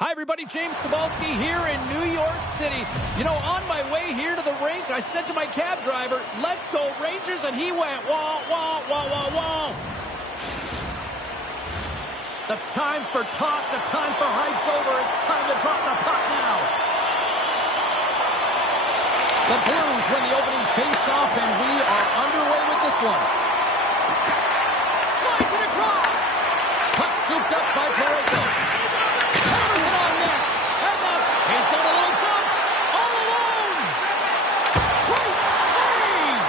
Hi, everybody. James Cebulski here in New York City. You know, on my way here to the rink, I said to my cab driver, "Let's go Rangers," and he went, wah, wah, wah, wah, wah. The time for talk, the time for hype's over. It's time to drop the puck now. The Blues win the opening face-off, and we are underway with this one. Slides it across. Puck scooped up by Pareko. Hammers it on net. And he's got a little jump. All alone. Great save.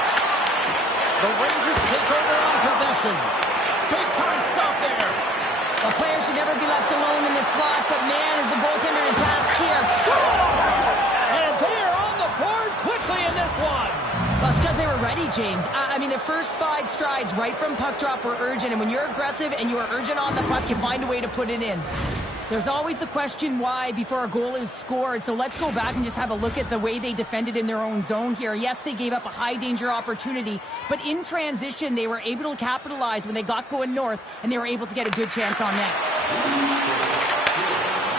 The Rangers take over on possession. Big time stop there. A player should never be left alone in this slot, but man, is the goaltender in task here. Scores! And they are on the board quickly in this one. Well, it's because they were ready, James. I mean, the first 5 strides right from puck drop were urgent, and when you're aggressive and you are urgent on the puck, you find a way to put it in. There's always the question why before a goal is scored, so let's go back and just have a look at the way they defended in their own zone here. Yes, they gave up a high-danger opportunity, but in transition, they were able to capitalize when they got going north, and they were able to get a good chance on net.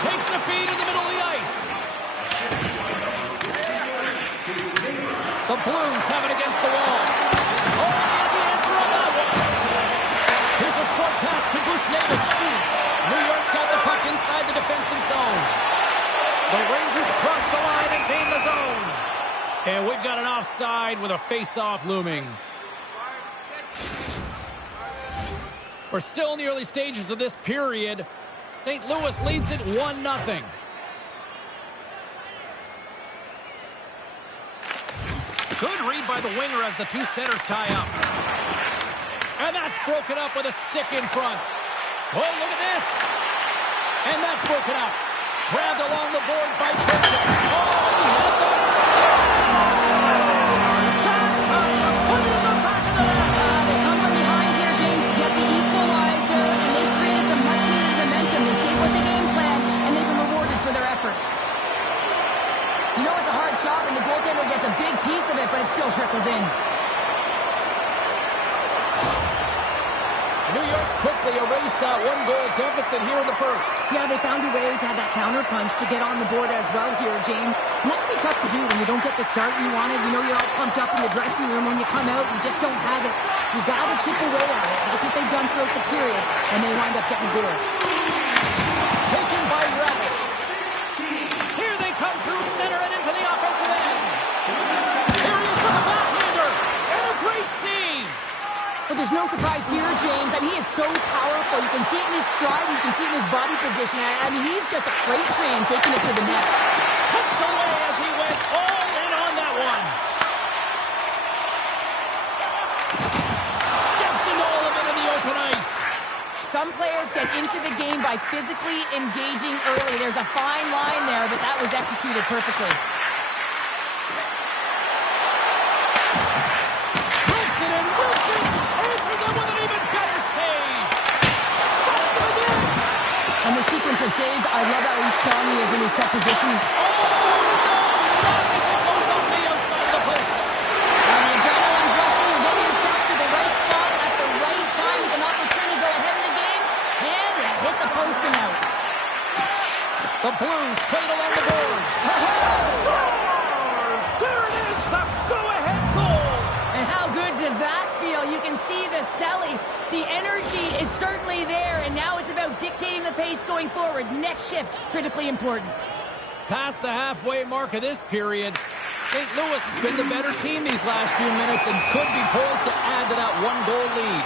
Takes the feed in the middle of the ice. The Blues have it against the wall. Oh, and the answer on that one. Here's a short pass to Bushnevich. New York's got the puck inside the defensive zone. The Rangers cross the line and gain the zone. And we've got an offside with a face-off looming. We're still in the early stages of this period. St. Louis leads it 1-0. Good read by the winger as the two setters tie up. And that's broken up with a stick in front. Oh, look at this. And that's broken up. Grabbed along the boards by Trent. Oh, he had the scores! That's how you put it in the back of the net. They come from behind here, James, to get the equalizer, and they created some much-needed momentum. They stayed with the game plan, and they've been rewarded for their efforts. You know it's a hard shot when the goaltender gets a big piece of it, but it still trickles in. New York's quickly erased that one-goal deficit here in the first. Yeah, they found a way to have that counter-punch to get on the board as well here, James. And that can be tough to do when you don't get the start you wanted. You know you're all pumped up in the dressing room. When you come out, you just don't have it. You got to chip away at it. That's what they've done throughout the period, and they wind up getting a goal. Taken by Ravish. Here they come through center and into the offensive end. Here he is for the backhander. And a great save. But there's no surprise here, James. I mean, he is so powerful. You can see it in his stride. You can see it in his body position. I mean, he's just a freight train taking it to the net. Hooked away as he went all in on that one. Steps into all of it in the open ice. Some players get into the game by physically engaging early. There's a fine line there, but that was executed perfectly. And the sequence of saves, I love how strong he is in his set position. Oh, no! Not as it goes off the outside of the post. And the adrenaline's rushing. You get yourself to the right spot at the right time with an opportunity to go ahead in the game. And it hit the post and out. The Blues played along the boards. Scores! There it is, the go-ahead goal. And how good does that feel? You can see the selling. The energy is certainly there, and now it's about dictating the pace going forward. Next shift, critically important. Past the halfway mark of this period, St. Louis has been the better team these last few minutes and could be poised to add to that one-goal lead.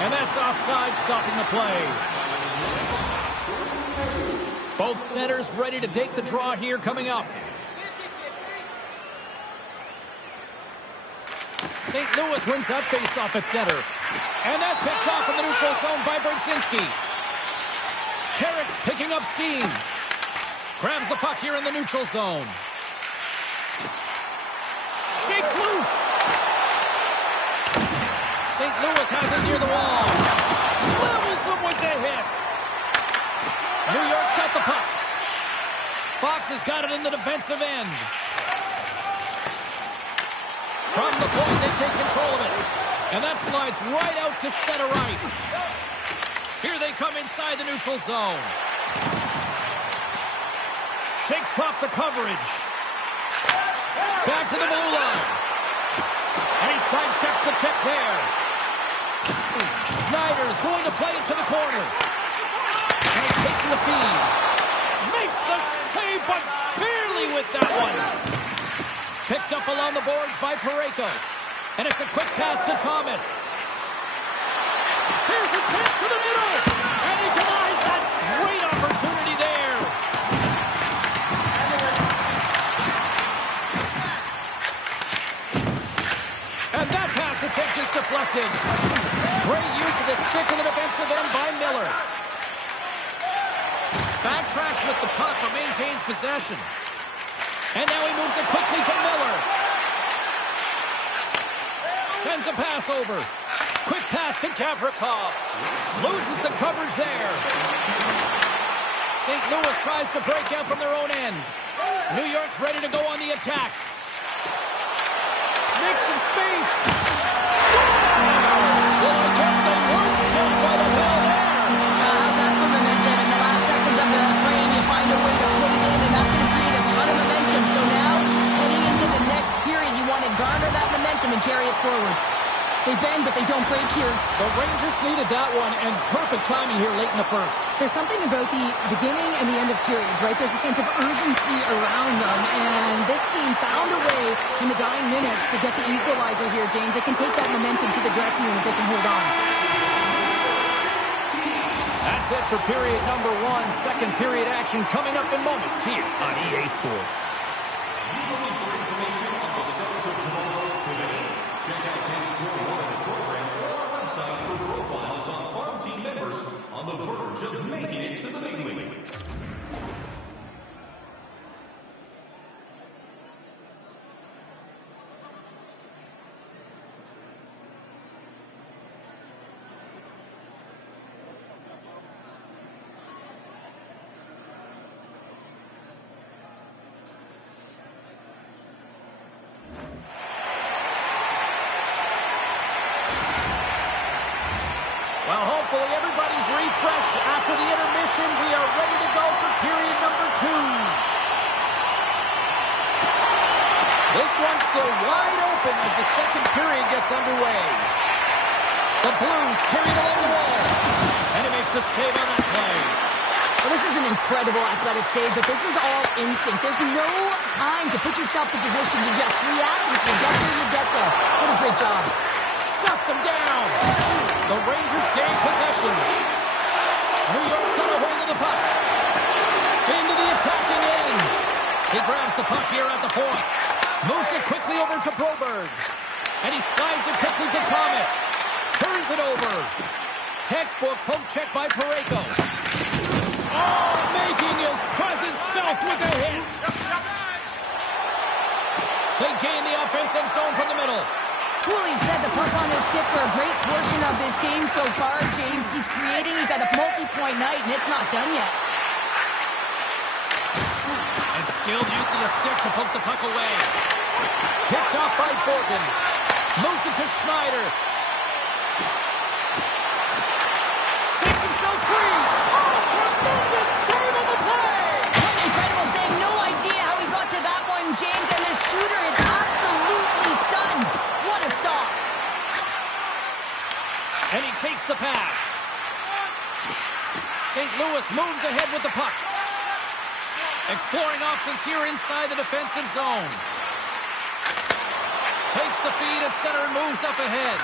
And that's offside, stopping the play. Both centers ready to take the draw here coming up. St. Louis wins that face-off at center. And that's picked off from the neutral zone by Brzezinski. Carrick's picking up steam. Grabs the puck here in the neutral zone. Shakes loose. St. Louis has it near the wall. Levels him with the hit. New York's got the puck. Fox has got it in the defensive end. From the point, they take control of it. And that slides right out to center ice. Here they come inside the neutral zone. Shakes off the coverage. Back to the blue line. And he sidesteps the check there. Schneider's going to play it to the corner. And he takes the feed. Makes the save, but barely with that one. Picked up along the boards by Parayko. And it's a quick pass to Thomas. Here's a chance to the middle. And he denies that great opportunity there. And that pass attempt is deflected. Great use of the stick in the defensive end by Miller. Backtracks with the puck, but maintains possession. And now he moves it quickly to Miller. Sends a pass over. Quick pass to Gavrikov. Loses the coverage there. St. Louis tries to break out from their own end. New York's ready to go on the attack. Makes some space. Well, I guess the worst shot by the ball there. That's the momentum. In the last seconds of the frame, you find a way to put it in, and that's going to create a ton of momentum. So now, heading into the next period, you want to garner that momentum and carry it forward. They bend, but they don't break here. The Rangers needed that one, and perfect timing here late in the first. There's something about the beginning and the end of periods, right? There's a sense of urgency around them, and this team found a way in the dying minutes to get the equalizer here, James. They can take that momentum to the dressing room if they can hold on. That's it for period number one. Second period action coming up in moments here on EA Sports. On the verge of making it to the big league. Well, hopefully everybody's refreshed after the intermission. We are ready to go for period number two. This one's still wide open as the second period gets underway. The Blues carry it along the wall. And he makes a save on that play. Well, this is an incredible athletic save, but this is all instinct. There's no time to put yourself in position to just react. If you get there, you get there. What a great job. Shuts him down. The Rangers gain possession. New York's got a hold of the puck. Into the attacking end. He grabs the puck here at the point. Moves it quickly over to Broberg. And he slides it quickly to Thomas. Turns it over. Textbook poke check by Parayko. Oh, making his presence felt with a hit. They gain the offensive zone from the middle. Cooley's had the puck on his stick for a great portion of this game so far, James. He's creating, he's at a multi-point night, and it's not done yet. And skilled use of the stick to poke the puck away. Picked off by Borgen. Moves it to Schneider. Shakes himself free. Oh, tremendous save on the play. What an incredible save. No idea how he got to that one, James, and the shooter is absolutely stunned. What a stop. And he takes the pass. St. Louis moves ahead with the puck. Exploring options here inside the defensive zone. Takes the feed at center and moves up ahead.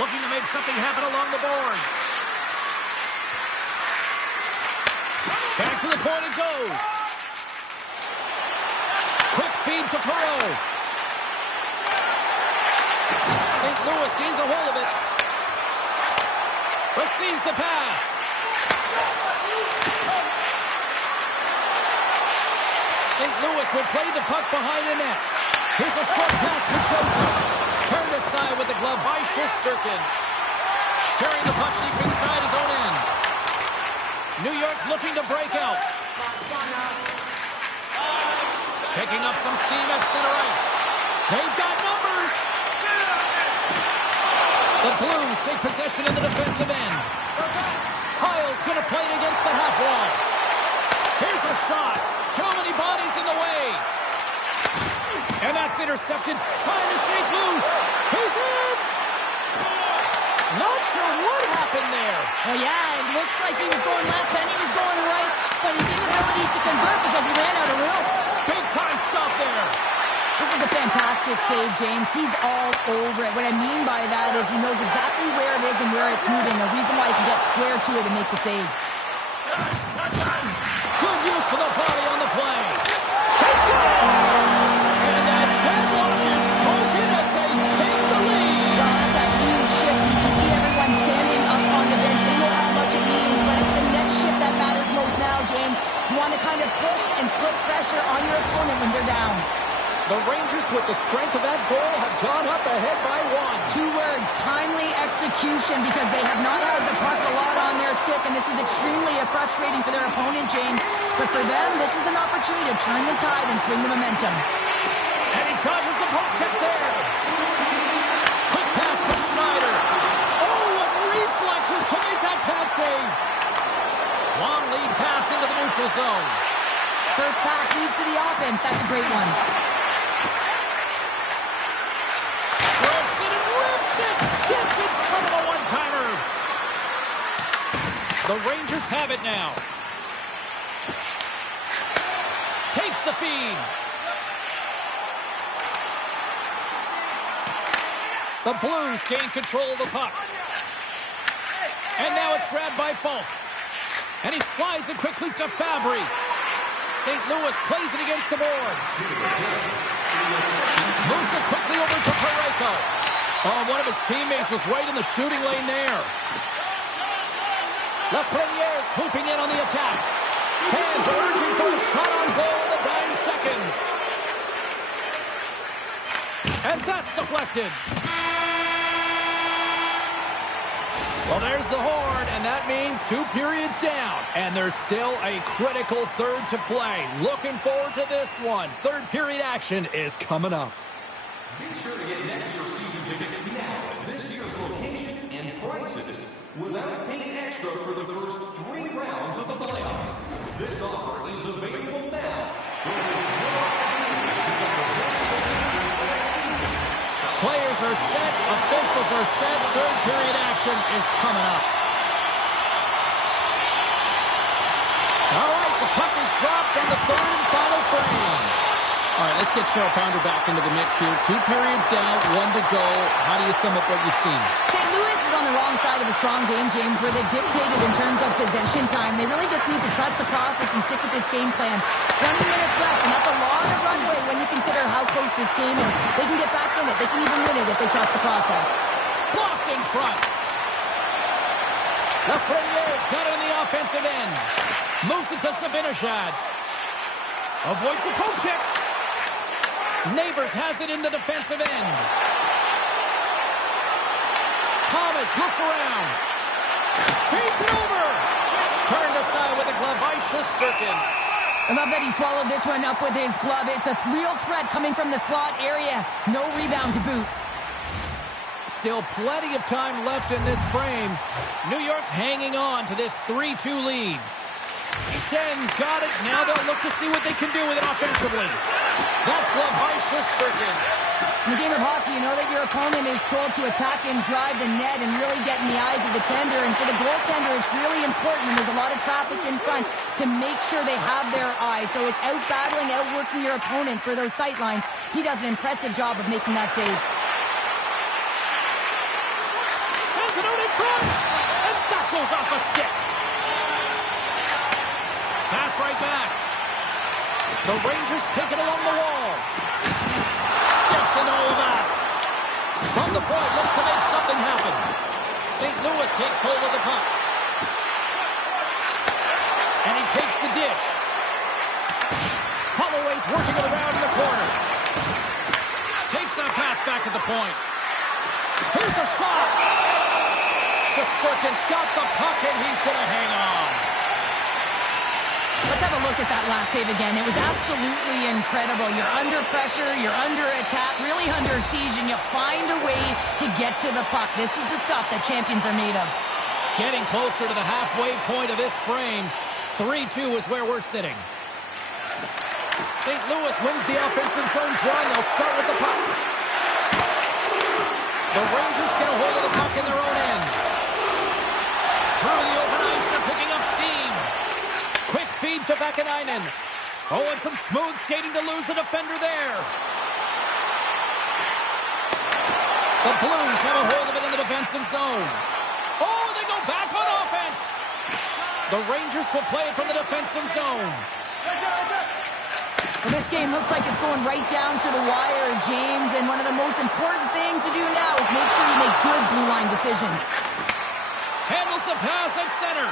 Looking to make something happen along the boards. Back to the point it goes. Quick feed to Perreault. St. Louis gains a hold of it. Receives the pass. St. Louis will play the puck behind the net. Here's a short pass to Joseph. Turned aside with the glove by Shesterkin. Carrying the puck deep inside his own end. New York's looking to break out. Picking up some steam at center ice. They've got numbers. The Blues take possession in the defensive end. Heil's going to play it against the half wall. Here's a That's intercepted. Trying to shake loose. He's in! Not sure what happened there. Well, yeah, it looks like he was going left, then he was going right, but his inability to convert because he ran out of room. Big time stuff there. This is a fantastic save, James. He's all over it. What I mean by that is he knows exactly where it is and where it's moving. A reason why he can get square to it and make the save. Good use for the body on the play. He scores! And that deadlock is broken as they take the lead. Well, that's a huge shift. You can see everyone standing up on the bench. They know how much it means, but it's the next shift that matters most now, James. You want to kind of push and put pressure on your opponent when they're down. The Rangers, with the strength of that goal, have gone up ahead by 1. 2 words, timely execution, because they have not had the puck a lot on their stick, and this is extremely frustrating for their opponent, James. But for them, this is an opportunity to turn the tide and swing the momentum. And he dodges the poke check there. Quick pass to Schneider. Oh, what reflexes to make that pad save. Long lead pass into the neutral zone. First pass leads to the offense. That's a great one. Gets in front of a one-timer. The Rangers have it now. Takes the feed. The Blues gain control of the puck. And now it's grabbed by Falk. And he slides it quickly to Fabry. St. Louis plays it against the boards. Moves it quickly over to Parayko. Oh, one of his teammates was right in the shooting lane there. Lafreniere's hooping in on the attack. Fans are urging for a shot on goal in the dying seconds. And that's deflected. Well, there's the horn, and that means 2 periods down. And there's still a critical third to play. Looking forward to this one. Third period action is coming up. Be sure to get next year's season tickets now at this year's locations and prices without paying extra for the first 3 rounds of the playoffs. This offer is available now. Players are set, officials are set, third period action is coming up. All right, the puck is dropped on the third and final frame. All right, let's get Cheryl Pounder back into the mix here. 2 periods down, 1 to go. How do you sum up what you've seen? St. Louis is on the wrong side of a strong game, James, where they've dictated in terms of possession time. They really just need to trust the process and stick with this game plan. 20 minutes left, and that's a lot of runway when you consider how close this game is. They can get back in it. They can even win it if they trust the process. Blocked in front. Lafreniere's got it in the offensive end. Moves it to Zibanejad. Avoids the poke check. Neighbors has it in the defensive end. Thomas looks around. Feeds it over. Turned aside with a glove by Shesterkin. I love that he swallowed this one up with his glove. It's a real threat coming from the slot area. No rebound to boot. Still plenty of time left in this frame. New York's hanging on to this 3-2 lead. Shen's got it. Now they'll look to see what they can do with it offensively. That's glove by Shesterkin. In the game of hockey, you know that your opponent is told to attack and drive the net and really get in the eyes of the tender. And for the goaltender, it's really important when there's a lot of traffic in front to make sure they have their eyes. So it's out-battling, outworking your opponent for those sight lines. He does an impressive job of making that save. Sends it out in front. And that goes off a stick. Pass right back. The Rangers take it along the wall. Steps into all that. From the point, looks to make something happen. St. Louis takes hold of the puck. And he takes the dish. Holloway's working it around in the corner. Takes that pass back at the point. Here's a shot. Shesterkin's got the puck, and he's going to hang on. Let's have a look at that last save again. It was absolutely incredible. You're under pressure, you're under attack, really under siege, and you find a way to get to the puck. This is the stuff that champions are made of. Getting closer to the halfway point of this frame. 3-2 is where we're sitting. St. Louis wins the offensive zone draw, and they'll start with the puck. The Rangers get a hold of the puck in their own end. Through the open ice, they're picking up steam. Quick feed to Vakanainen. Oh, and some smooth skating to lose a defender there. The Blues have a hold of it in the defensive zone. Oh, they go back on offense. The Rangers will play it from the defensive zone. Well, this game looks like it's going right down to the wire, James, and one of the most important things to do now is make sure you make good blue line decisions. Handles the pass at center.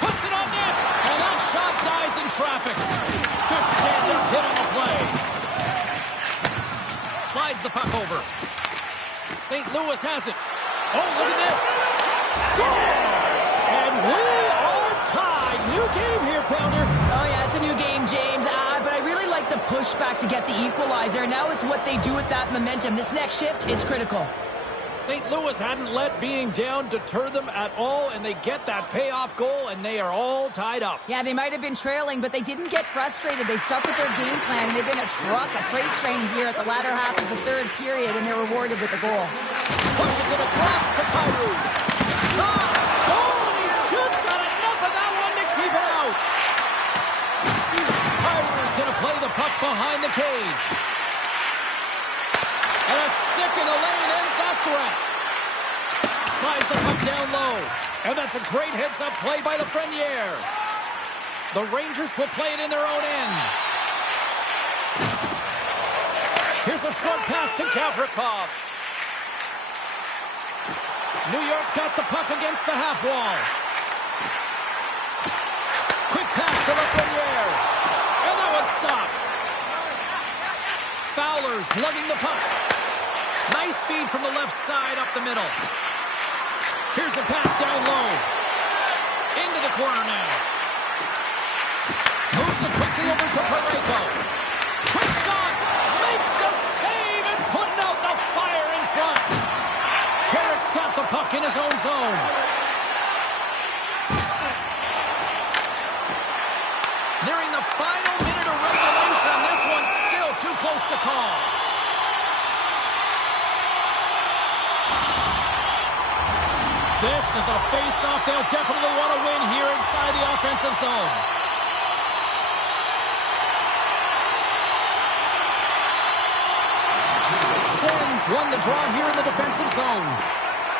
Puts it on net, and that shot dies in traffic. Good stand-up hit on the play. Slides the puck over. St. Louis has it. Oh, look at this. Scores! And we are tied. New game here, Pounder. Oh, yeah, it's a new game, James. But I really like the pushback to get the equalizer. Now it's what they do with that momentum. This next shift, it's critical. St. Louis hadn't let being down deter them at all, and they get that payoff goal, and they are all tied up. Yeah, they might have been trailing, but they didn't get frustrated. They stuck with their game plan, and they've been a freight train here at the latter half of the third period, and they're rewarded with a goal. Pushes it across to Kyrou. Oh, and he just got enough of that one to keep it out. Kyrou's going to play the puck behind the cage. And a stick in the lane ends that threat. Slides the puck down low. And that's a great heads-up play by the Lafreniere. The Rangers will play it in their own end. Here's a short pass to Gavrikov. New York's got the puck against the half wall. Quick pass to Lafreniere. And that one's stopped. Fowler's lugging the puck. Nice speed from the left side up the middle. Here's a pass down low. Into the corner now. Moves it quickly over to Parayko. Quick shot. Makes the save and putting out the fire in front. Carrick's got the puck in his own zone. Nearing the final minute of regulation. This one's still too close to call. This is a face-off they'll definitely want to win here inside the offensive zone. Sens won the draw here in the defensive zone.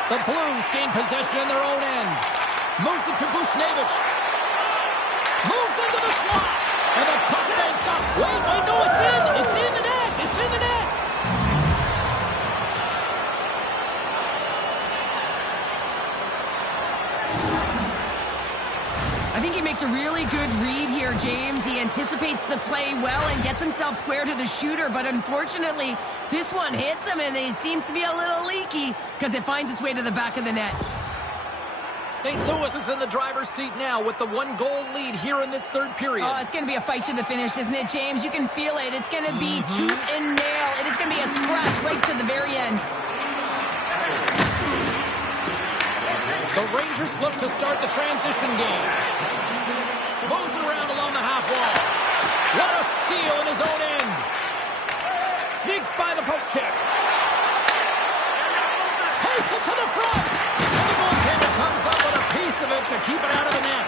The Blues gain possession in their own end. Moves it to Bushnevich. Moves into the slot. And the puck banks up. Wait, no, it's in. It's in the net. It's in the net. I think he makes a really good read here, James. He anticipates the play well and gets himself square to the shooter, but unfortunately, this one hits him and he seems to be a little leaky because it finds its way to the back of the net. St. Louis is in the driver's seat now with the 1-goal lead here in this third period. Oh, it's going to be a fight to the finish, isn't it, James? You can feel it. It's going to be tooth and nail. It is going to be a scratch right to the very end. The Rangers look to start the transition game. Moves it around along the half wall. What a steal in his own end. Sneaks by the poke check. Takes it to the front. And the goaltender comes up with a piece of it to keep it out of the net.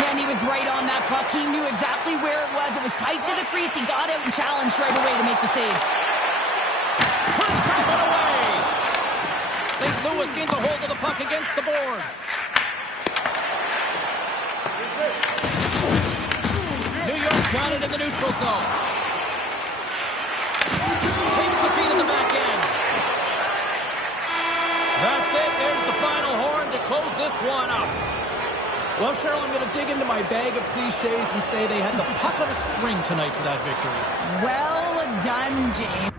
Yeah, and he was right on that puck. He knew exactly where it was. It was tight to the crease. He got out and challenged right away to make the save. Puts that one away. St. Louis gains a hold of the puck against the boards. New York got it in the neutral zone. Takes the feed in the back end. That's it. There's the final horn to close this one up. Well, Cheryl, I'm going to dig into my bag of cliches and say they had the puck on a string tonight for that victory. Well done, James.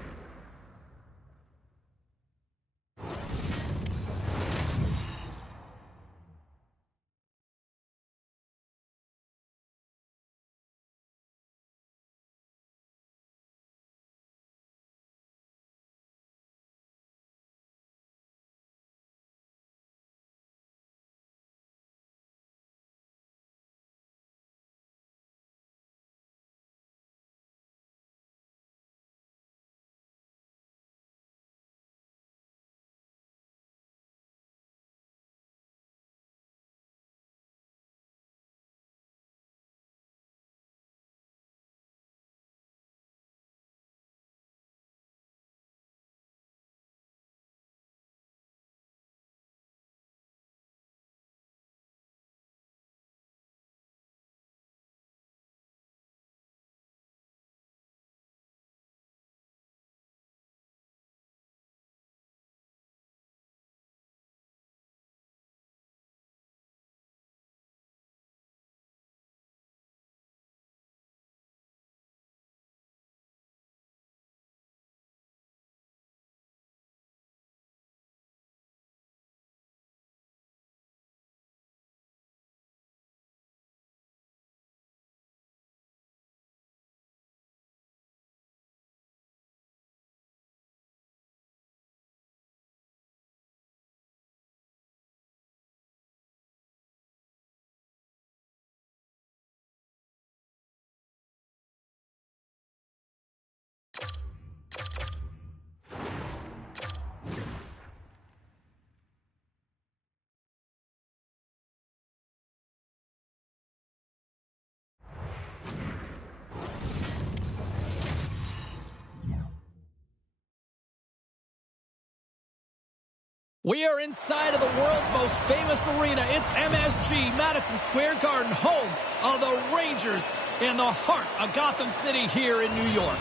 We are inside of the world's most famous arena. It's MSG, Madison Square Garden, home of the Rangers in the heart of Gotham City here in New York.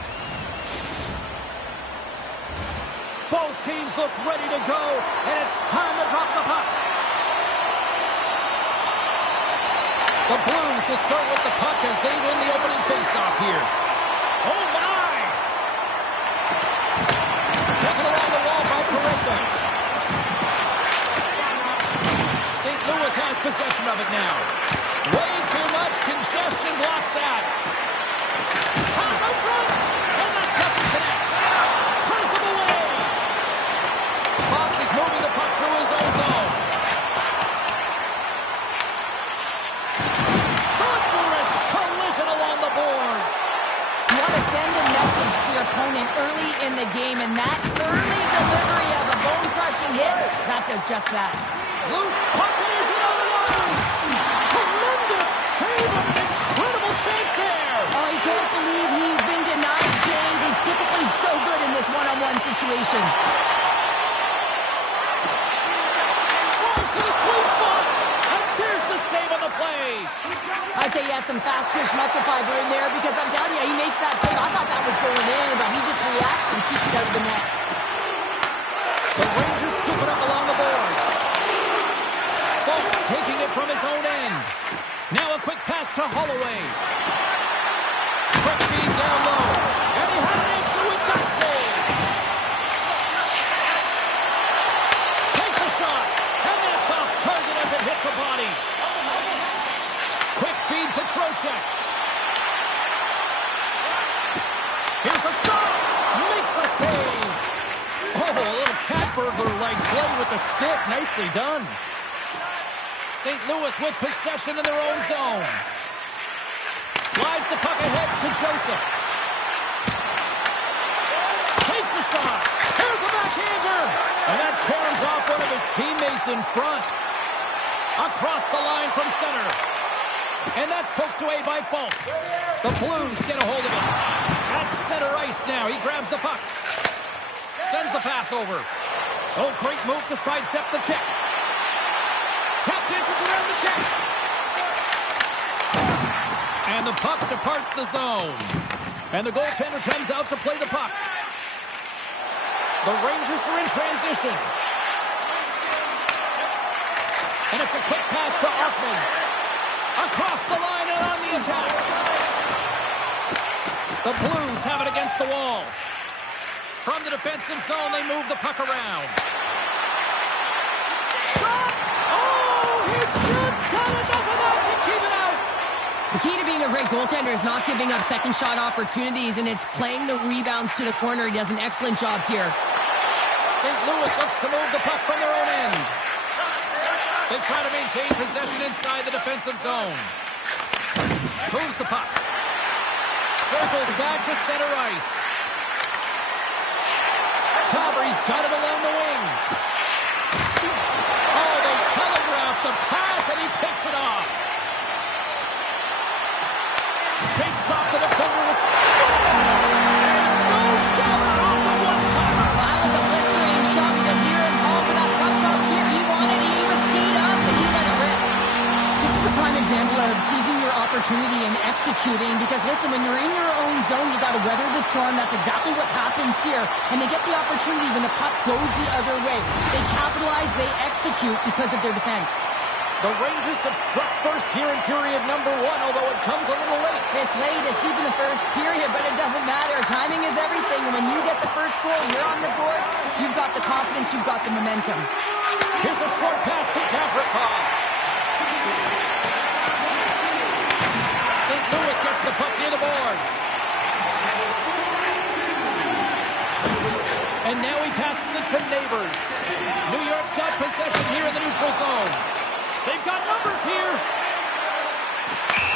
Both teams look ready to go, and it's time to drop the puck. The Blues will start with the puck as they win the opening faceoff here. Oh, my! Taken along the wall by Pareko. St. Louis has possession of it now. Way too much congestion blocks that. Pass out front, and that doesn't connect. Turns him away. Fox is moving the puck through his own zone. Thunderous collision along the boards. You want to send a message to your opponent early in the game, and that early delivery of a bone-crushing hit, that does just that. Loose puck is in on the line. Tremendous save and an incredible chance there. Oh, you can't believe he's been denied, James. He's typically so good in this one-on-one situation. Drives to the sweet spot, and there's the save on the play. I'd say he has some fast-twitch muscle fiber in there because I'm telling you, he makes that save. I thought that was going in, but he just reacts and keeps it out of the net. The Rangers scoop it up along the boards. Fox taking it from his own end. Now a quick pass to Holloway. Quick feed down low. And he had an answer with that save. Takes a shot. And that's off target as it hits a body. Quick feed to Trocheck. Here's a shot. Makes a save. Oh, a little cat burglar-like play with the stick. Nicely done. St. Louis with possession in their own zone. Slides the puck ahead to Joseph. Takes a shot. Here's a backhander. And that carries off one of his teammates in front. Across the line from center. And that's poked away by Falk. The Blues get a hold of it. That's center ice now. He grabs the puck. Sends the pass over. Oh, great move to sidestep the check. Tap dances around the check. And the puck departs the zone. And the goaltender comes out to play the puck. The Rangers are in transition. And it's a quick pass to Hoffman. Across the line and on the attack. The Blues have it against the wall. From the defensive zone, they move the puck around. Shot! Oh, he just got enough of that to keep it out. The key to being a great goaltender is not giving up second shot opportunities, and it's playing the rebounds to the corner. He does an excellent job here. St. Louis looks to move the puck from their own end. They try to maintain possession inside the defensive zone. Moves the puck. Circles back to center ice. Fabry's got it along the wing. Oh, they telegraphed the pass, and he picks it off. Shakes off the defender with no doubt off the one-timer. Wow, that was a blistering shot. We can hear him call for that puck up here. He wanted it. He was teed up, and he let it rip. This is a prime example of seizing your opportunity and executing because, listen, when you're in your own zone, you got to weather the storm. That's exactly what happens here. And they get the opportunity when the puck goes the other way. They capitalize, they execute because of their defense. The Rangers have struck first here in period number 1, although it comes a little late. It's late, it's deep in the first period, but it doesn't matter. Timing is everything, and when you get the first goal, you're on the board, you've got the confidence, you've got the momentum. Here's a short pass to Gavrikov. St. Louis gets the puck near the boards. And now he passes it to Neighbors. New York's got possession here in the neutral zone. They've got numbers here.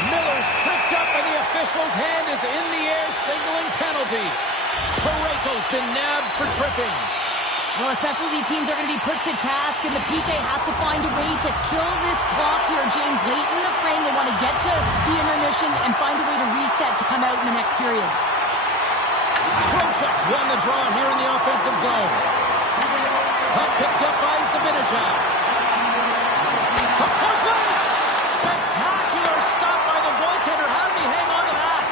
Miller's tripped up, and the official's hand is in the air, signaling penalty. Pareko's been nabbed for tripping. Well, specialty teams are going to be put to task, and the PK has to find a way to kill this clock here, James. Late in the frame, they want to get to the intermission and find a way to reset to come out in the next period. Trocheck's won the draw here in the offensive zone. Puck picked up by Zibanejad. From point blank. Spectacular stop by the goaltender. How did he hang on to that?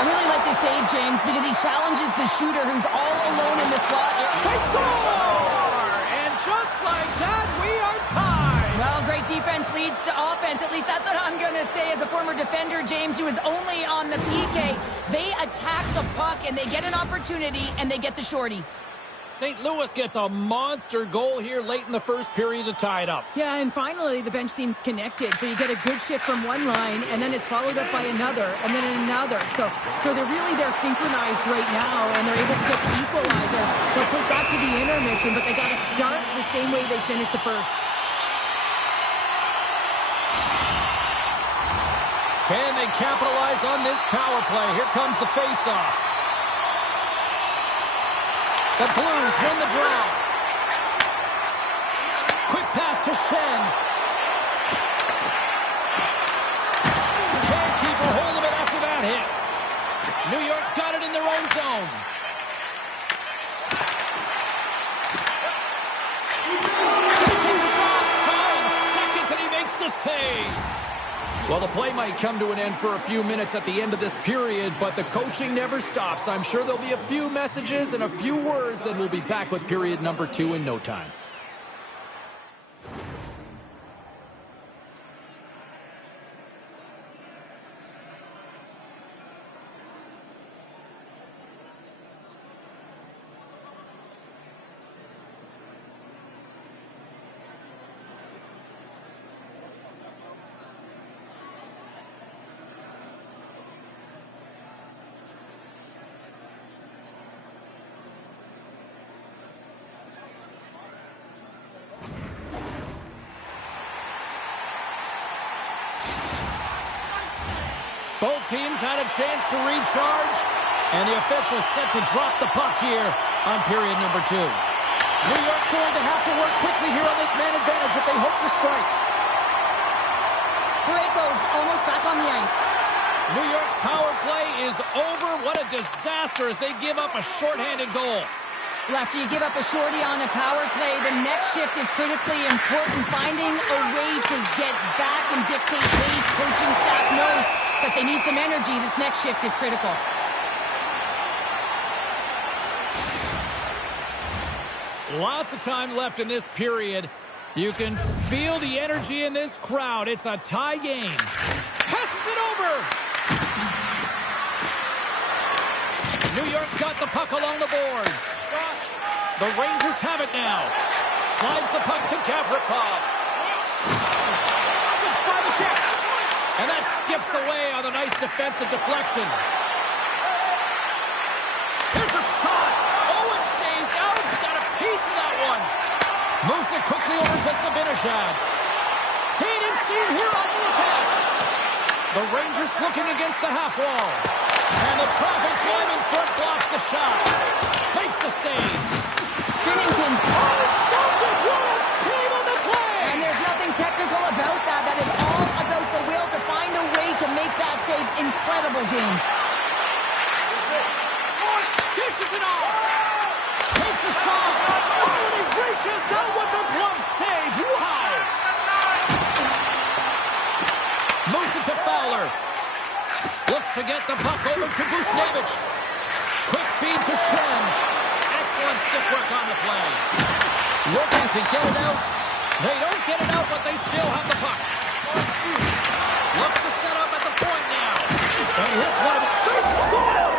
I really like the save, James, because he challenges the shooter who's all alone in the slot. They score! And just like that, we are tied. Well, great defense leads to offense. At least that's what I'm going to say as a former defender, James, who was only on the PK. They attack the puck, and they get an opportunity, and they get the shorty. St. Louis gets a monster goal here late in the first period to tie it up. Yeah, and finally the bench seems connected. So you get a good shift from one line, and then it's followed up by another, and then another. So they're synchronized right now, and they're able to get the equalizer. They'll take that to the intermission, but they got to start the same way they finished the first. Can they capitalize on this power play? Here comes the faceoff. The Blues win the draw. Quick pass to Shen. Can't keep a hold of it after that hit. New York's got it in their own zone. He takes a shot. Time seconds and he makes the save. Well, the play might come to an end for a few minutes at the end of this period, but the coaching never stops. I'm sure there'll be a few messages and a few words, and we'll be back with period number 2 in no time. Both teams had a chance to recharge, and the officials set to drop the puck here on period number 2. New York's going to have to work quickly here on this man advantage if they hope to strike. Parayko's almost back on the ice. New York's power play is over. What a disaster as they give up a shorthanded goal. After you give up a shorty on a power play, the next shift is critically important. Finding a way to get back and dictate pace. Coaching staff knows that they need some energy. This next shift is critical. Lots of time left in this period. You can feel the energy in this crowd. It's a tie game. Passes it over. New York's got the puck along the boards. The Rangers have it now. Slides the puck to Gavrikov. 6 by the chest. And that skips away on a nice defensive deflection. Here's a shot. Oh, it stays out. He's got a piece of that one. Moves it quickly over to Zibanejad. Gaining steam here on the attack. The Rangers looking against the half wall. And the traffic jam in front blocks the shot. Makes the save. Binnington's stopped it. What a save on the play. And there's nothing technical about that. That is all about the will to find a way to make that save incredible, James. Dishes it off. Takes a shot. Oh, and he reaches out with the glove save. Wow. Moves it to Fowler. Looks to get the puck over to Bushnevich. Quick feed to Shen. Excellent stick work on the play. Looking to get it out. They don't get it out, but they still have the puck. Looks to set up at the point now. And hits one of the... They score!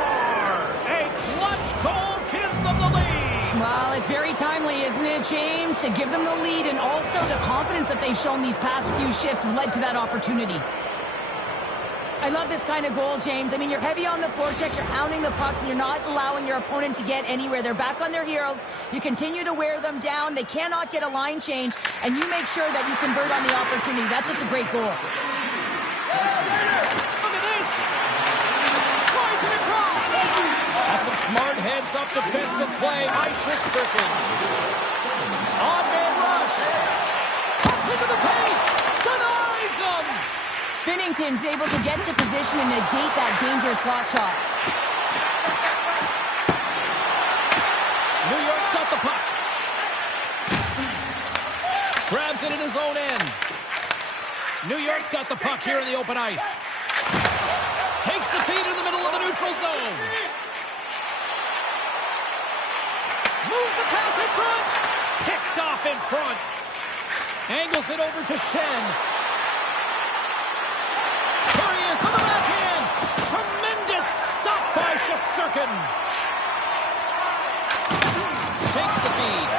A clutch goal gives them the lead. Well, it's very timely, isn't it, James? To give them the lead, and also the confidence that they've shown these past few shifts led to that opportunity. I love this kind of goal, James. I mean, you're heavy on the forecheck, you're hounding the pucks, and you're not allowing your opponent to get anywhere. They're back on their heels. You continue to wear them down. They cannot get a line change, and you make sure that you convert on the opportunity. That's just a great goal. Look at this. Slides it across. That's some smart heads-up defensive play by Shesterkin. On-man rush. Cuts into the paint. Denies him. Binnington's able to get to position and negate that dangerous slot shot. New York's got the puck. Fires it in his own end. New York's got the puck here in the open ice. Takes the feed in the middle of the neutral zone. Moves the pass in front. Picked off in front. Angles it over to Shen. Here he is on the backhand. Tremendous stop by Shesterkin. Takes the feed.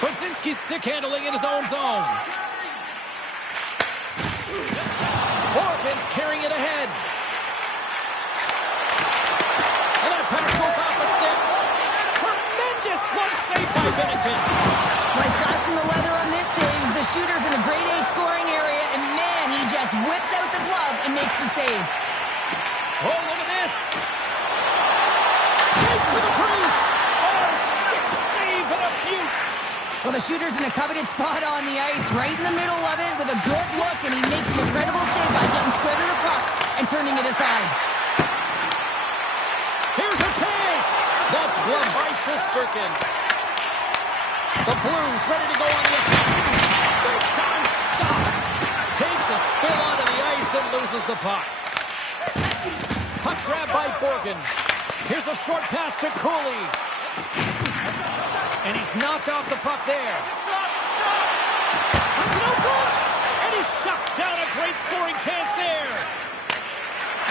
Brzezinski's stick handling in his own zone. Borgen's carrying it ahead. And that pass goes off the stick. Tremendous one save by Binnington. Nice slash from the leather on this save. The shooter's in a grade A scoring area, and man, he just whips out the glove and makes the save. Oh, look at this. Skates to the crease. Oh, stick save and a beaut. Well, the shooter's in a coveted spot on the ice, right in the middle of it with a good look, and he makes an incredible save by getting square to the puck and turning it aside. Here's a chance. That's gloved by Shesterkin. The Blues ready to go on the attack. Big time stop. Takes a spill onto the ice and loses the puck. Puck grab by Borgen. Here's a short pass to Cooley. And he's knocked off the puck there. Sends it out front. And he shuts down a great scoring chance there.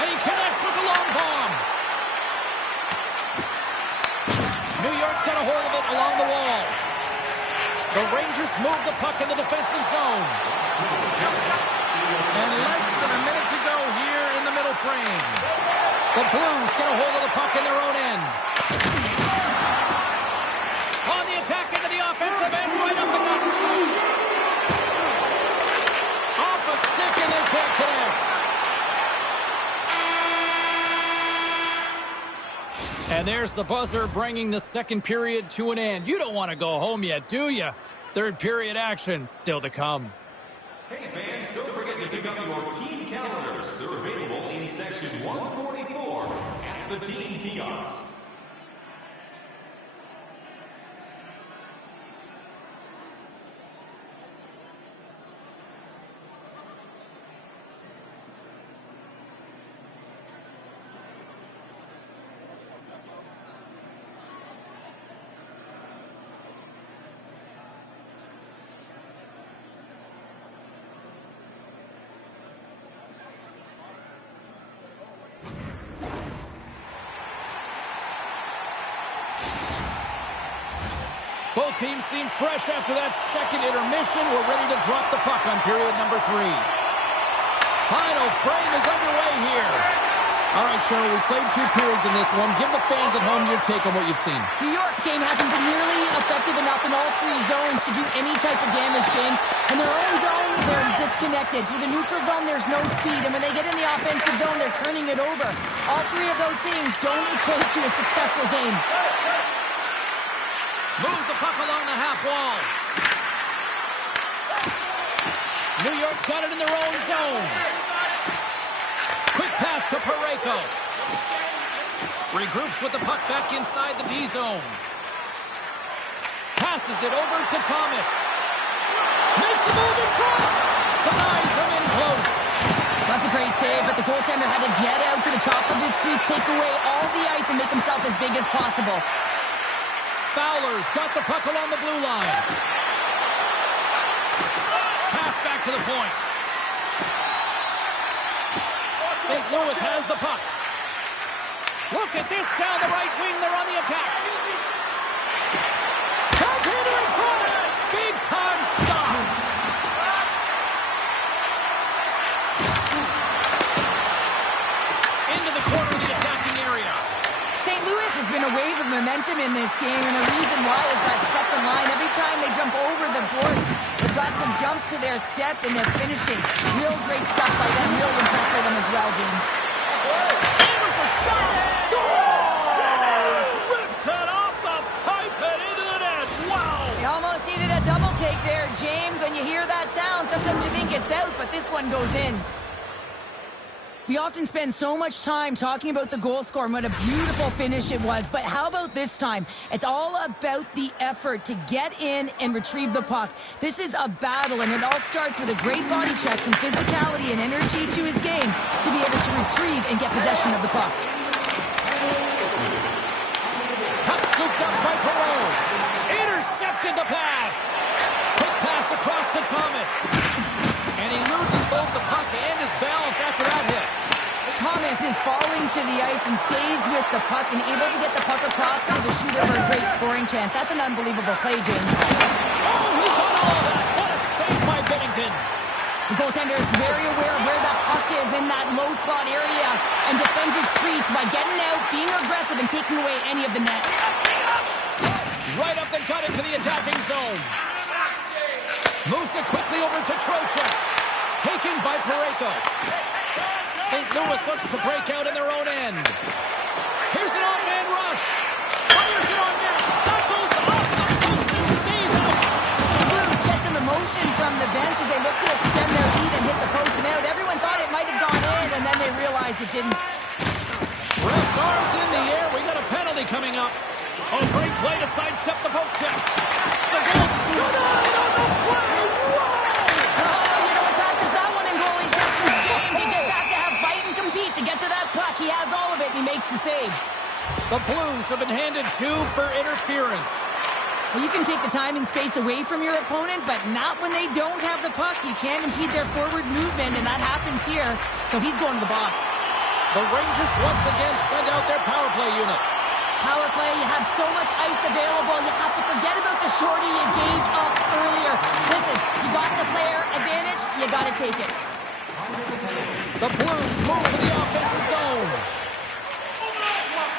And he connects with the long bomb. New York's got a hold of it along the wall. The Rangers move the puck in the defensive zone. And less than a minute to go here in the middle frame. The Blues get a hold of the puck in their own end. On the attack into the offensive end, right up the gut. Off a stick and they can't connect. And there's the buzzer bringing the second period to an end. You don't want to go home yet, do you? Third period action still to come. Hey fans, don't forget to pick up your team calendars. They're available in section 144 at the team kiosk. Both teams seem fresh after that second intermission. We're ready to drop the puck on period number 3. Final frame is underway here. All right, Cheryl, we played 2 periods in this one. Give the fans at home your take on what you've seen. New York's game hasn't been nearly effective enough in all 3 zones to do any type of damage, James. In their own zone, they're disconnected. Through the neutral zone, there's no speed. And when they get in the offensive zone, they're turning it over. All 3 of those things don't equate to a successful game. Moves the puck along the half wall. New York's got it in their own zone. Quick pass to Parayko. Regroups with the puck back inside the D zone. Passes it over to Thomas. Makes the move in front. Denies him in close. That's a great save, but the goaltender had to get out to the top of his crease, take away all the ice, and make himself as big as possible. Fowler's got the puck along the blue line. Pass back to the point. St. Louis has the puck. Look at this down the right wing. They're on the attack. Backhander in front. Big time stop. Into the corner of the attacking area. St. Louis has been a wave of momentum in this game, and the reason why is that second line. Every time they jump over the boards, they've got some jump to their step, and they're finishing. Real great stuff by them. Really impressed by them as well, James. Here's a shot. Scores! Rips it off the pipe and into the net. Wow! They almost needed a double take there, James. When you hear that sound, sometimes you think it's out, but this one goes in. We often spend so much time talking about the goal score and what a beautiful finish it was, but how about this time? It's all about the effort to get in and retrieve the puck. This is a battle, and it all starts with a great body check, some physicality and energy to his game to be able to retrieve and get possession of the puck. Puck scooped up by Perreault. Intercepted the pass. Quick pass across to Thomas. And he loses both the puck and his balance after that hit. Thomas is falling to the ice and stays with the puck and able to get the puck across to the shooter for a great scoring chance. That's an unbelievable play, James. Oh, he's done all of that. What a save by Binnington. The goaltender is very aware of where that puck is in that low slot area and defends his crease by getting out, being aggressive, and taking away any of the net. Right up and cut into the attacking zone. Moves it quickly over to Trocheck. Taken by Parayko. St. Louis looks to break out in their own end. Here's an on-man rush. Fires it on net. That goes off the post and stays out. The Blues get some emotion from the bench as they look to extend their lead and hit the post and out. Everyone thought it might have gone in, and then they realized it didn't. Ref's arms in the air. We got a penalty coming up. Oh, great play to sidestep the poke check. The goal's denied on the play. You don't practice that one in goalie sessions, James. You just have to have fight and compete to get to that puck. He has all of it, and he makes the save. The Blues have been handed 2 for interference. Well, you can take the time and space away from your opponent, but not when they don't have the puck. You can't impede their forward movement, and that happens here. So he's going to the box. The Rangers once again send out their power play unit. Power play, you have so much ice available, you have to forget about the shorty you gave up earlier. Listen, you got the player advantage, you got to take it. The Blues move to the offensive zone.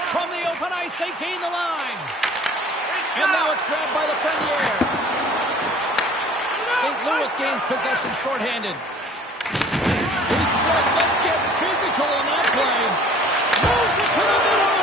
From the open ice, they gain the line. And now it's grabbed by the Frenier. St. Louis gains possession shorthanded. He says, let's get physical on that play. Moves it to the middle.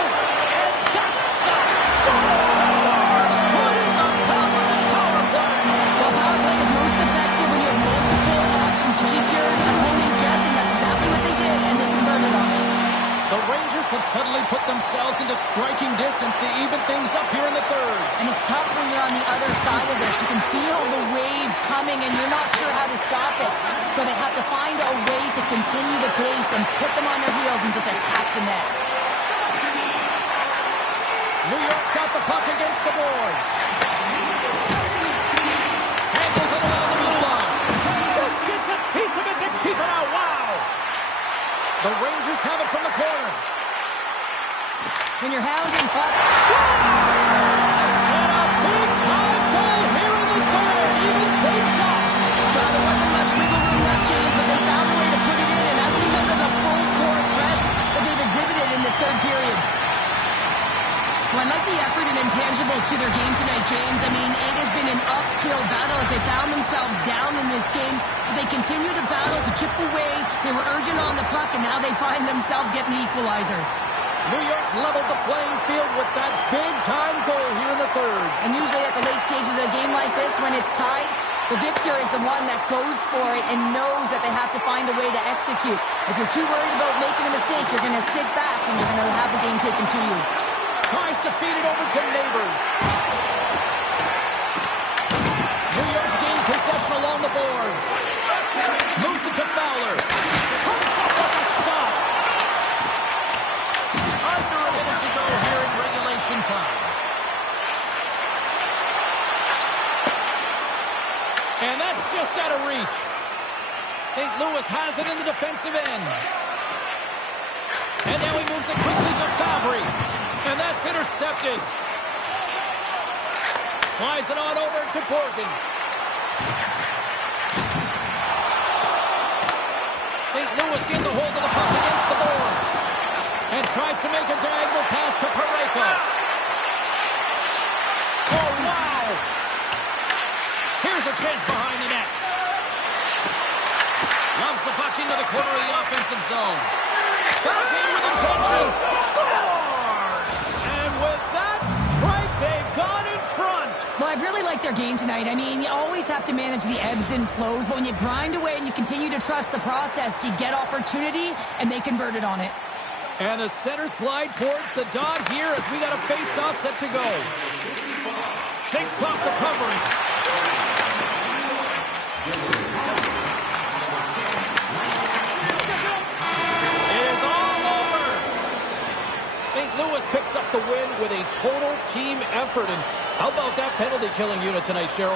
The Rangers have suddenly put themselves into striking distance to even things up here in the third. And it's tough when you're on the other side of this. You can feel the wave coming and you're not sure how to stop it. So they have to find a way to continue the pace and put them on their heels and just attack the net. New York's got the puck against the boards. Handles it along the blue line. Just gets a piece of it to keep it out. Wow! The Rangers have it from the corner. When you're hounding puck. And a big-time goal here in the third. Evens things up. Well, there wasn't much wiggle room left, James, but they found a way to put it in, and that's because of the full-court press that they've exhibited in this third period. Well, I like the effort and intangibles to their game tonight, James. I mean, it has been an uphill battle as they found themselves down in this game. They continue to battle, to chip away. They were urgent on the puck, and now they find themselves getting the equalizer. New York's leveled the playing field with that big-time goal here in the third. And usually at the late stages of a game like this, when it's tied, the victor is the one that goes for it and knows that they have to find a way to execute. If you're too worried about making a mistake, you're going to sit back and you're going to have the game taken to you. Tries to feed it over to Neighbors. New York's gained possession along the boards. Moves it to Fowler. Comes up with a stop. Under a minute to go here in regulation time. And that's just out of reach. St. Louis has it in the defensive end. And now he moves it quickly to Fabry. And that's intercepted. Slides it on over to Borgen. St. Louis gets a hold of the puck against the boards. And tries to make a diagonal pass to Parayko. Oh, wow! Here's a chance behind the net. Loves the puck into the corner of the offensive zone. Back in with intention. Scores! And with that strike, they've gone in front. Well, I've really liked their game tonight. I mean, you always have to manage the ebbs and flows, but when you grind away and you continue to trust the process, you get opportunity, and they converted on it. And the centers glide towards the dot here as we got a face-off set to go. Shakes off the covering. It is all over. St. Louis picks up the win with a total team effort. And how about that penalty killing unit tonight, Cheryl?